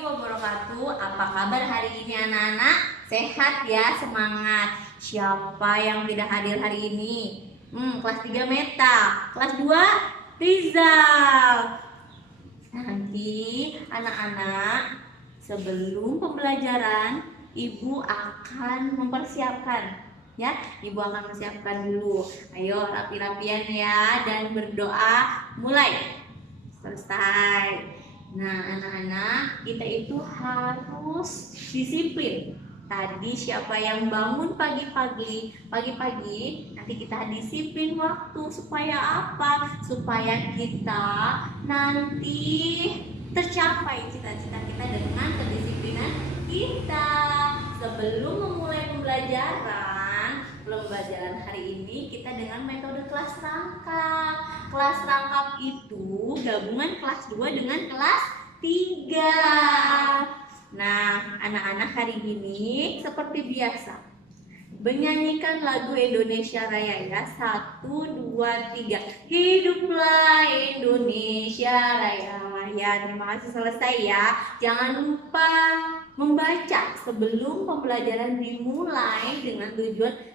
wabarakatuh. Apa kabar hari ini anak-anak? Sehat ya, semangat. Siapa yang tidak hadir hari ini? Kelas 3 Meta, kelas 2 Rizal. Nanti anak-anak sebelum pembelajaran Ibu akan mempersiapkan ya. Ibu akan mempersiapkan dulu. Ayo rapi-rapian ya dan berdoa. Mulai. Selesai. Nah, anak-anak, kita itu harus disiplin. Tadi siapa yang bangun pagi-pagi, nanti kita disiplin waktu supaya apa? Supaya kita nanti tercapai cita-cita kita dengan kedisiplinan kita. Sebelum memulai pembelajaran hari ini kita dengan metode kelas rangkap. Kelas rangkap itu gabungan kelas 2 dengan kelas 3. Nah, anak-anak hari ini seperti biasa menyanyikan lagu Indonesia Raya ya. 1, 2, 3. Hiduplah Indonesia Raya. Ya, terima kasih, selesai ya. Jangan lupa membaca sebelum pembelajaran dimulai. Dengan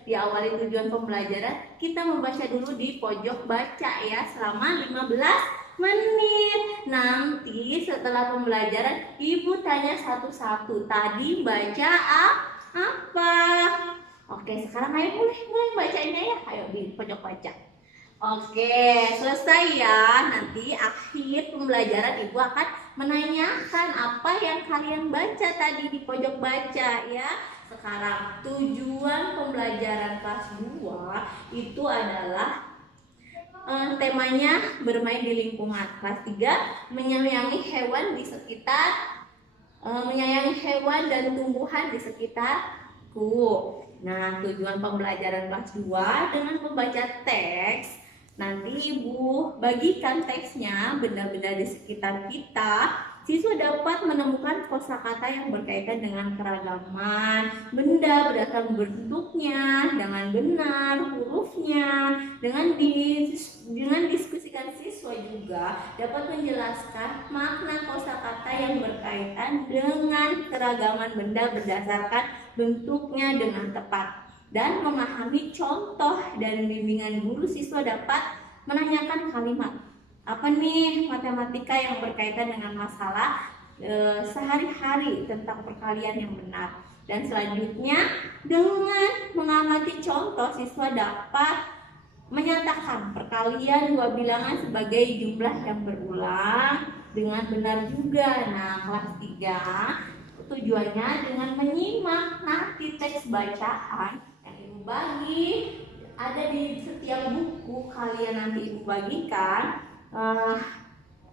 diawali tujuan pembelajaran, kita membaca dulu di pojok baca ya selama 15 menit. Nanti setelah pembelajaran Ibu tanya satu-satu, tadi baca apa? Oke, sekarang ayo mulai bacanya ya. Ayo di pojok baca. Oke, selesai ya. Nanti akhir pembelajaran Ibu akan menanyakan apa yang kalian baca tadi di pojok baca ya. Sekarang tujuan pembelajaran kelas 2 itu adalah temanya bermain di lingkungan. Kelas 3 menyayangi hewan di sekitar menyayangi hewan dan tumbuhan di sekitarku. Nah, tujuan pembelajaran kelas 2 dengan membaca teks. Nanti Ibu bagikan teksnya, benda-benda di sekitar kita. Siswa dapat menemukan kosakata yang berkaitan dengan keragaman benda berdasarkan bentuknya, dengan benar hurufnya. Dengan diskusikan siswa juga dapat menjelaskan makna kosakata yang berkaitan dengan keragaman benda berdasarkan bentuknya dengan tepat. Dan memahami contoh dan bimbingan guru, siswa dapat menanyakan kalimat apa nih matematika yang berkaitan dengan masalah sehari-hari tentang perkalian yang benar. Dan selanjutnya dengan mengamati contoh, siswa dapat menyatakan perkalian dua bilangan sebagai jumlah yang berulang dengan benar juga. Nah, kelas 3 tujuannya dengan menyimak nanti teks bacaan bagi ada di setiap buku kalian. Nanti Ibu bagikan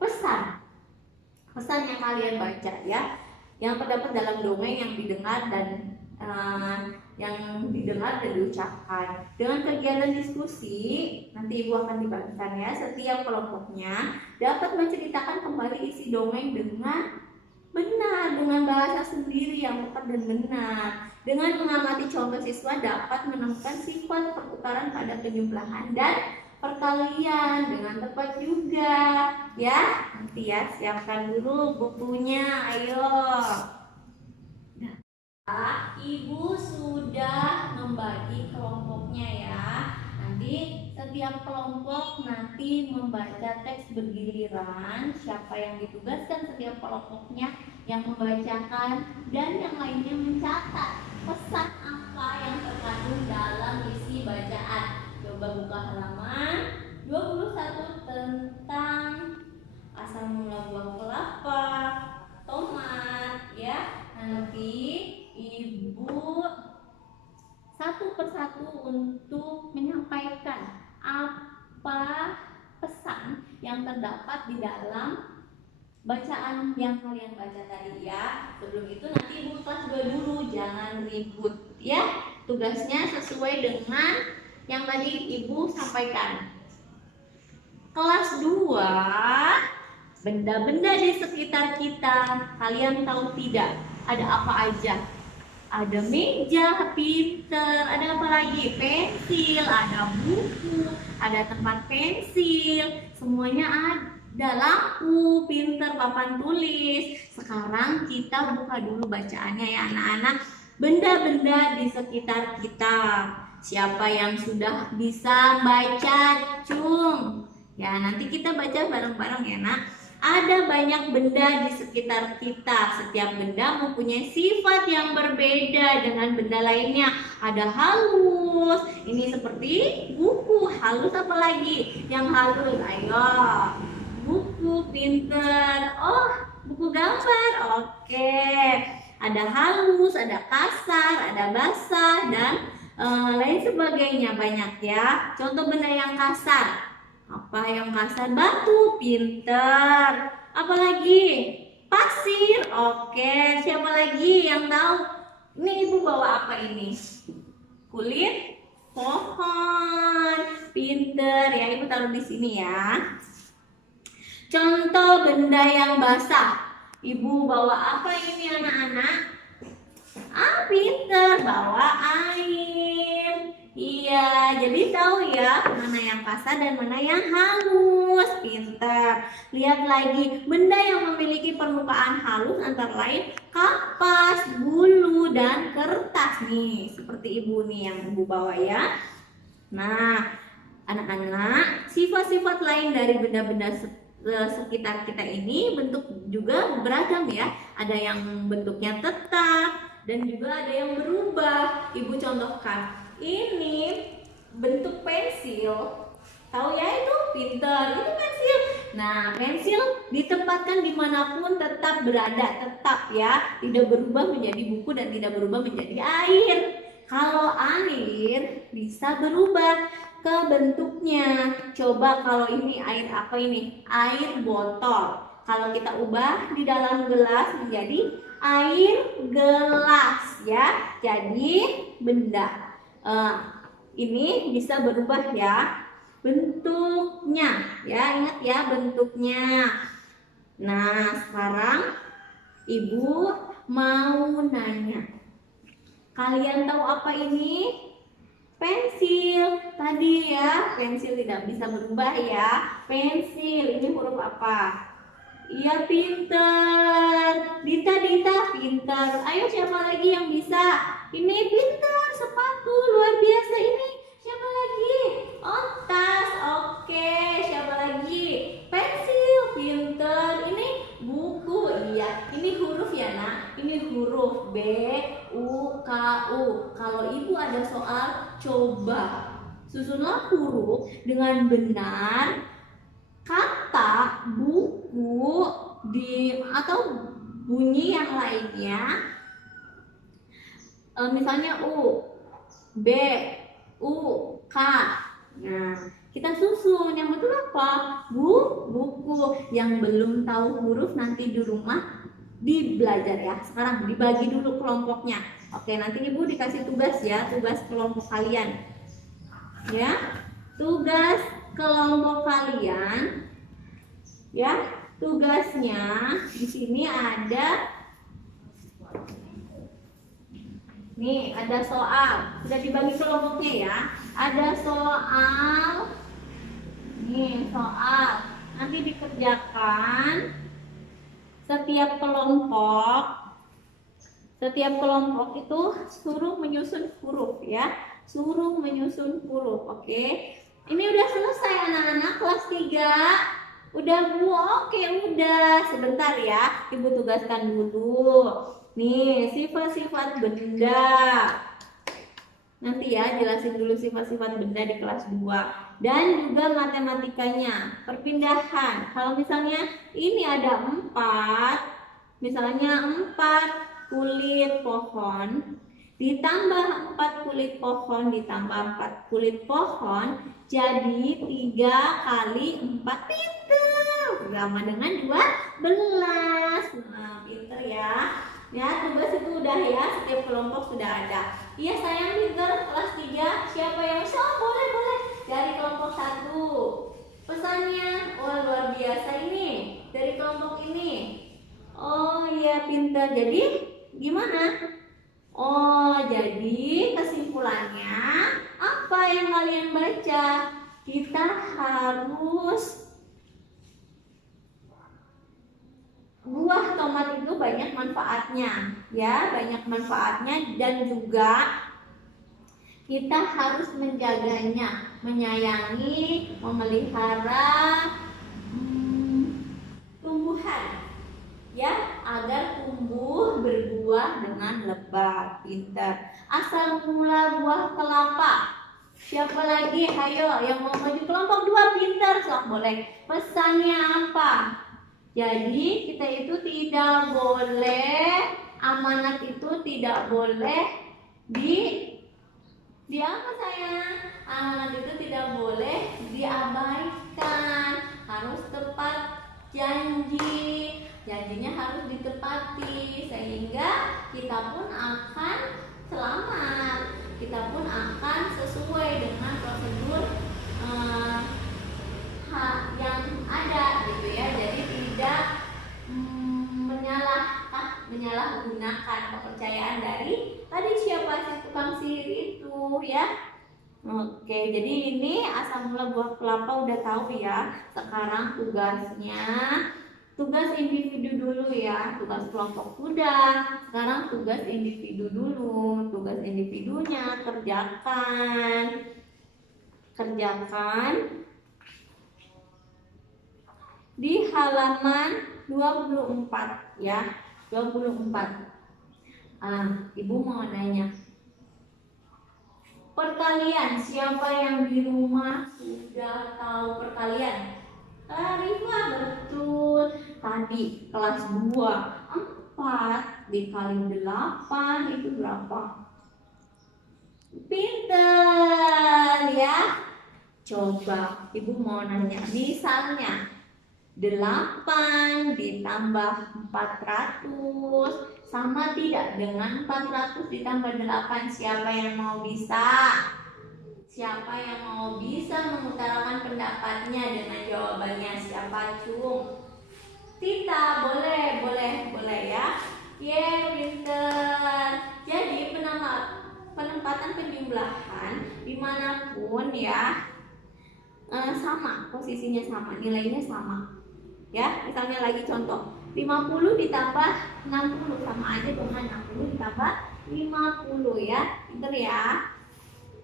pesan yang kalian baca ya, yang terdapat dalam dongeng yang didengar dan diucapkan. Dengan kegiatan diskusi nanti Ibu akan dibagikan ya. Setiap kelompoknya dapat menceritakan kembali isi dongeng dengan benar, dengan bahasa sendiri yang tepat dan benar. Dengan mengamati contoh, siswa dapat menemukan sifat pertukaran pada penjumlahan dan perkalian dengan tepat juga ya. Nanti ya, siapkan dulu bukunya, ayo. Nah, Ibu sudah membagi kelompoknya ya. Nanti setiap kelompok nanti membaca teks bergiliran. Siapa yang ditugaskan setiap kelompoknya yang membacakan dan yang lainnya mencatat pesan apa yang terkandung dalam isi bacaan. Coba buka halaman 21 tentang asal mula buah kelapa, tomat ya. Nanti Ibu satu persatu untuk menyampaikan apa pesan yang terdapat di dalam bacaan yang kalian baca tadi ya. Sebelum itu nanti Ibu kelas 2 dulu, jangan ribut ya. Tugasnya sesuai dengan yang tadi Ibu sampaikan. Kelas 2, benda-benda di sekitar kita. Kalian tahu tidak? Ada apa aja? Ada meja pinter, ada apa lagi? Pensil, ada buku, ada tempat pensil, semuanya ada. Udah lampu, pinter, papan tulis. Sekarang kita buka dulu bacaannya ya anak-anak. Benda-benda di sekitar kita. Siapa yang sudah bisa baca, cung? Ya, nanti kita baca bareng-bareng ya nak. Ada banyak benda di sekitar kita. Setiap benda mempunyai sifat yang berbeda dengan benda lainnya. Ada halus. Ini seperti buku. Halus apa lagi? Yang halus. Ayo. Buku, pinter. Oh, buku gambar. Oke. Ada halus, ada kasar, ada basah, dan lain sebagainya. Banyak ya. Contoh benda yang kasar. Apa yang kasar? Batu, pinter. Apalagi? Pasir. Oke, siapa lagi yang tahu? Ini ibu bawa apa ini? Kulit pohon. Pinter ya, ibu taruh di sini ya. Contoh benda yang basah. Ibu bawa apa ini anak-anak? Pinter, bawa air. Iya, jadi tahu ya mana yang kasar dan mana yang halus. Pintar. Lihat lagi, benda yang memiliki permukaan halus antara lain kapas, bulu, dan kertas nih. Seperti ibu nih yang ibu bawa ya. Nah, anak-anak, sifat-sifat lain dari benda-benda sekitar kita ini bentuk juga beragam ya. Ada yang bentuknya tetap dan juga ada yang berubah. Ibu contohkan. Ini bentuk pensil. Tahu ya itu? Pintar. Itu pensil. Nah, pensil ditempatkan dimanapun tetap berada, tetap ya, tidak berubah menjadi buku dan tidak berubah menjadi air. Kalau air bisa berubah ke bentuknya. Coba kalau ini air apa ini? Air botol. Kalau kita ubah di dalam gelas menjadi air gelas ya. Jadi benda ini bisa berubah ya bentuknya ya, ingat ya bentuknya. Nah, sekarang ibu mau nanya, kalian tahu apa ini? Pensil. Tadi ya, pensil tidak bisa berubah ya. Pensil ini huruf apa? Iya, pinter. Dita pinter. Ayo siapa lagi yang bisa? Ini pinter, sepatu luar biasa ini. Siapa lagi? Oh, tas. Oke, siapa lagi? Pensil, pinter. Ini buku. Iya, ini huruf ya nak. Ini huruf B, U, K, U. Kalau ibu ada soal, coba susunlah huruf dengan benar kata, buku, atau bunyi yang lainnya. Misalnya U, B, U, K. Nah, kita susun. Yang betul apa? Buku. Yang belum tahu huruf nanti di rumah dibelajar ya. Sekarang dibagi dulu kelompoknya. Oke, nanti ibu dikasih tugas ya, tugas kelompok kalian. Ya, tugas kelompok kalian. Ya, tugasnya di sini ada. Nih, ada soal. Sudah dibagi kelompoknya ya. Ada soal. Nih, soal. Nanti dikerjakan setiap kelompok itu suruh menyusun huruf ya. Suruh menyusun huruf. Oke. Ini udah selesai anak-anak kelas 3. Udah Bu? Oke, udah. Sebentar ya. Ibu tugaskan dulu. Nih, sifat-sifat benda. Nanti ya jelasin dulu sifat-sifat benda di kelas 2. Dan juga matematikanya, perpindahan. Kalau misalnya ini ada 4, misalnya 4 kulit pohon, ditambah 4 kulit pohon, ditambah 4 kulit pohon, jadi 3 kali 4, pinter. Sama dengan 12. Nah, pinter ya. Ya, tugas itu udah ya, setiap kelompok sudah ada. Iya sayang, pinter kelas 3. Siapa yang bisa? Boleh. Dari kelompok 1. Pesannya, wah luar biasa ini. Dari kelompok ini. Oh iya, pinter. Jadi gimana? Oh, jadi kesimpulannya apa yang kalian baca? Kita harus buah tomat itu banyak manfaatnya, ya, banyak manfaatnya, dan juga kita harus menjaganya, menyayangi, memelihara tumbuhan, ya, agar tumbuh berbuah dengan lebat. Pintar. Asal mula buah kelapa. Siapa lagi? Hayo yang mau maju kelompok 2. Pintar, sok boleh. Pesannya apa? Jadi kita itu tidak boleh, amanat itu tidak boleh di apa sayang? Amanat itu tidak boleh diabaikan, harus tepat janji. Janjinya harus ditepati sehingga kita pun akan selamat, kita pun akan sesuai dengan prosedur yang ada gitu ya. Jadi tidak menyalahgunakan kepercayaan dari tadi siapa si tukang sihir itu ya. Oke, jadi ini asal mula buah kelapa udah tahu ya. Sekarang tugas individu dulu ya, tugas kelompok sudah. Sekarang tugas individu dulu. Tugas individunya kerjakan di halaman 24 ya, 24. Ibu mau nanya. Perkalian, siapa yang di rumah sudah tahu perkalian? Rifah, betul. Tadi kelas 2, 4 dikali 8 itu berapa? Pinter ya. Coba ibu mau nanya, misalnya 8 ditambah 400 sama tidak dengan 400 ditambah 8? Siapa yang mau bisa? Siapa yang mau bisa mengutarakan pendapatnya dengan jawabannya? Siapa, Cung? Tita, boleh ya. Pinter. Jadi penempatan penjumlahan dimanapun ya sama, posisinya sama, nilainya sama. Ya, misalnya lagi contoh 50 ditambah 60 sama aja dengan 60 ditambah 50 ya. Pinter ya.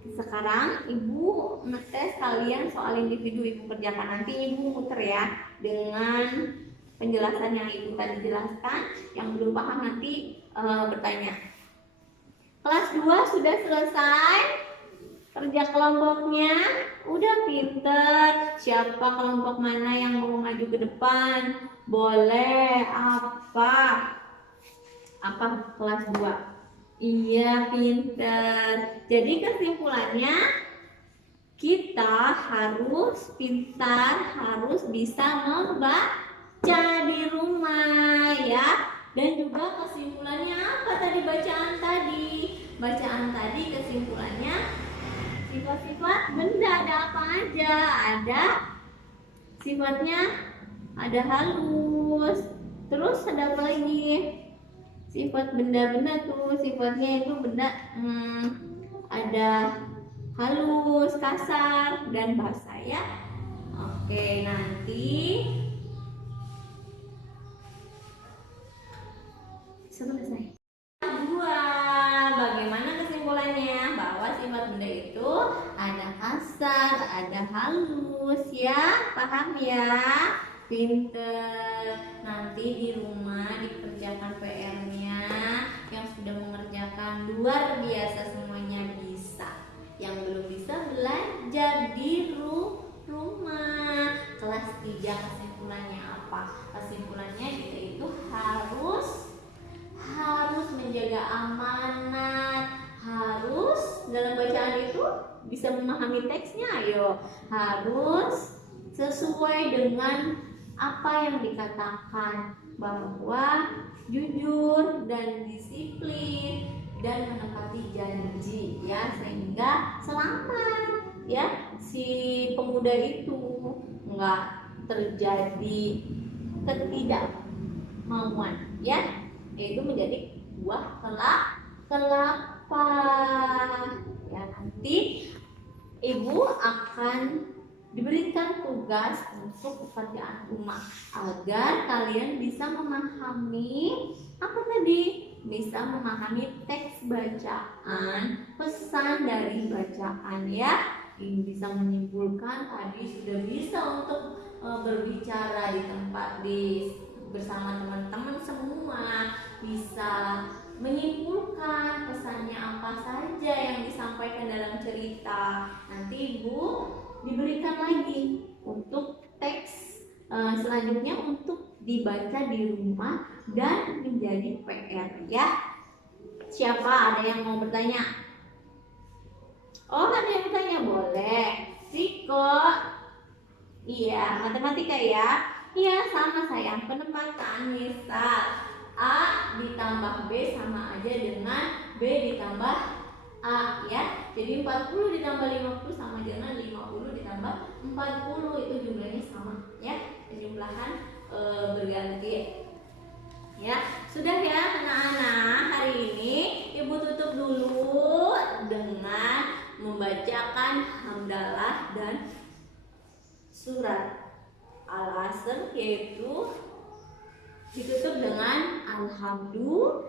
Sekarang ibu ngetes kalian soal individu, ibu kerjakan, nanti ibu muter ya dengan penjelasan yang ibu tadi jelaskan. Yang belum paham nanti bertanya. Kelas 2 sudah selesai kerja kelompoknya, udah pinter. Siapa kelompok mana yang mau maju ke depan? Boleh. Apa kelas 2? Iya, pinter. Jadi kesimpulannya kita harus pintar, harus bisa membaca di rumah ya. Dan juga kesimpulannya apa tadi bacaan tadi? Bacaan tadi kesimpulannya sifat-sifat benda ada apa aja? Ada sifatnya, ada halus. Terus ada apa lagi? Sifat benda-benda tuh sifatnya itu benda ada halus, kasar, dan basah ya. Oke, nanti selesai. 2. Bagaimana kesimpulannya? Bahwa sifat benda itu ada kasar, ada halus ya. Paham ya? Pinter. Nanti di rumah dikerjakan PR-nya. Yang sudah mengerjakan luar biasa, semuanya bisa. Yang belum bisa belajar di rumah. Kelas 3 kesimpulannya apa? Kesimpulannya kita itu harus menjaga amanat, harus dalam bacaan itu bisa memahami teksnya. Ayo, harus sesuai dengan apa yang dikatakan, bahwa jujur dan disiplin dan menepati janji ya, sehingga selamat ya si pemuda itu, nggak terjadi ketidakmauan ya, yaitu menjadi buah kelapa ya. Nanti ibu akan diberikan tugas untuk pekerjaan rumah agar kalian bisa memahami apa tadi? Bisa memahami teks bacaan, pesan dari bacaan ya. Ini bisa menyimpulkan tadi sudah bisa untuk berbicara di tempat bersama teman-teman semua, bisa menyimpulkan pesannya apa saja yang disampaikan dalam cerita. Nanti Ibu diberikan lagi untuk teks selanjutnya untuk dibaca di rumah dan menjadi PR ya. Siapa ada yang mau bertanya? Oh, ada yang bertanya, boleh. Riko, iya, matematika ya. Iya, sama sayang, penempatan misal A ditambah B sama aja dengan B ditambah A ya. Jadi 40 ditambah 50 sama dengan 50 ditambah 40, itu jumlahnya sama ya. Penjumlahan berganti. Ya, sudah ya anak-anak, hari ini Ibu tutup dulu dengan membacakan hamdalah dan surat Al-Asr, yaitu ditutup dengan alhamdulillah.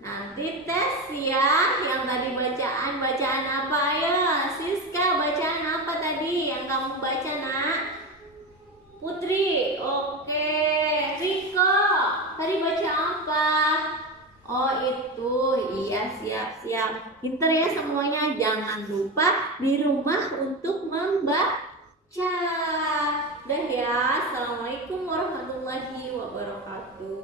Nanti tes ya, yang tadi bacaan apa ya? Siska, bacaan apa tadi yang kamu baca nak? Putri, oke. Riko, tadi baca apa? Oh itu, iya siap. Pinter ya semuanya, jangan lupa di rumah untuk membaca. Dah ya, assalamualaikum warahmatullahi wabarakatuh.